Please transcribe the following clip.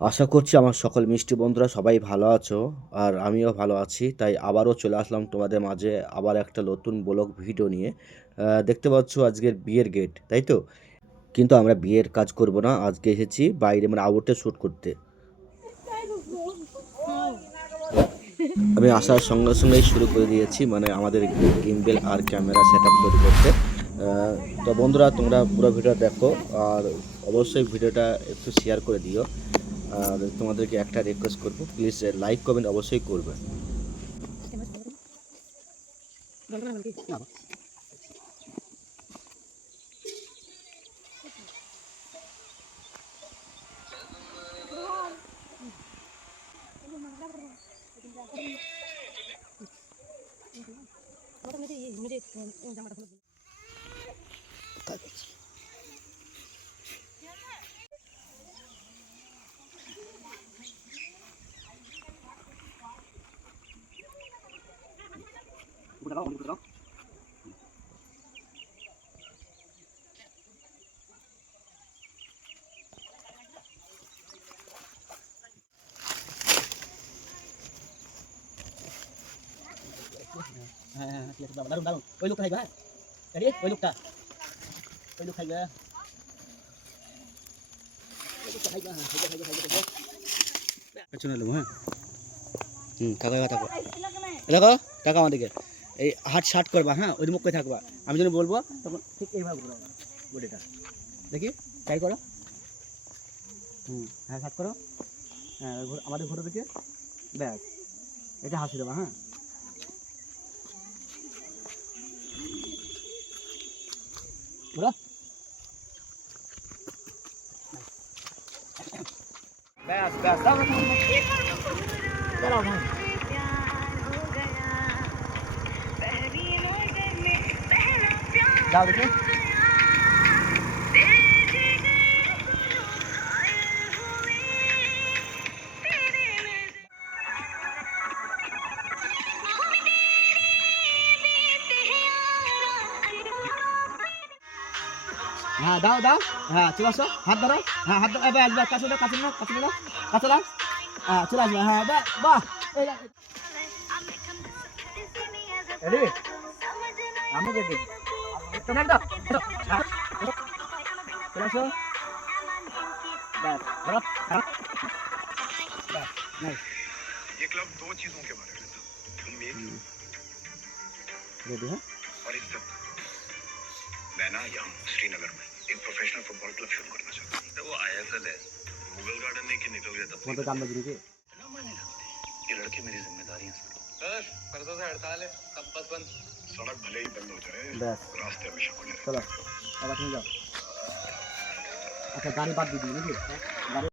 আশা করছি আমার সকল মিষ্টি বন্ধুরা সবাই ভালো আছো আর আমিও ভালো আছি। তাই আবারও চলে আসলাম তোমাদের মাঝে আবার একটা নতুন ব্লগ ভিডিও নিয়ে। দেখতে পাচ্ছ আজকের বিয়ের গেট, তাই তো? কিন্তু আমরা বিয়ের কাজ করব না, আজকে এসেছি বাইরে মানে আউটে শ্যুট করতে। আমি আসার সঙ্গে সঙ্গেই শুরু করে দিয়েছি মানে আমাদের গিম্বেল আর ক্যামেরা সেট আপ তৈরি করতে। তো বন্ধুরা তোমরা পুরো ভিডিও দেখো আর অবশ্যই ভিডিওটা একটু শেয়ার করে দিও। আর তোমাদেরকে একটা রিকোয়েস্ট করবো, প্লিজ লাইক কমেন্ট অবশ্যই করবে। হ্যাঁ হ্যাঁ ঠিক আছে, দারুন দারুন। ওই লোকটা খাইবে, হ্যাঁ রেডি, ওই লোক খাইবে, পেছনে নেবো। হ্যাঁ থাকো থাকো, দেখো টাকা আমাদেরকে এই হাট শার্ট করবা, হ্যাঁ ওই মুখ করে থাকবা। আমি যখন বলবো তখন ঠিক এইভাবে ঘুরো বডিটা, দেখি ট্রাই করো। হ্যাঁ শার্ট করো, হ্যাঁ আমাদের ঘুরে দিকে, ব্যাস এটা হাসি দেবা। হ্যাঁ ঘুরো, ব্যাস ব্যাস দাও দাঁড়াও। হ্যাঁ যাও দেখি। হ্যাঁ দাও দাও, হ্যাঁ চলে আসো, হাত ধরো, হ্যাঁ হাত ধরো, ব্যাস ব্যাস কাছে দাও, কাছে নাও, কাছে নাও, কাছে নাও, হ্যাঁ চলে আসবে। হ্যাঁ বাহ, রেডি, আমি রেডি, তুমি একদম চলে আসো, ব্যাস ধরো, ব্যাস নাইস। ये क्लब दो चीजों के बारे में था, उम्मीद রেডি। হ্যাঁ और इज्जत। मैं ना यहाँ श्रीनगर में एक प्रोफेशनल फुटबॉल क्लब शुरू करना चाहता हूँ। वो आईएसएल है, मुगल गार्डन नहीं कि निकल गया तब তোমার তো কাম বাজি নাকি? ना मायने रखते। ये लड़के मेरी जिम्मेदारी है सर। परसों से हड़ताल है, सब बस बंद। सड़क भले ही बंद हो जाए, ব্যাস रास्ते हमेशा खुले रहते हैं। চলো, এবার তুমি যাও। আচ্ছা গাড়ি বাদ দিয়ে দিই নাকি? গাড়ি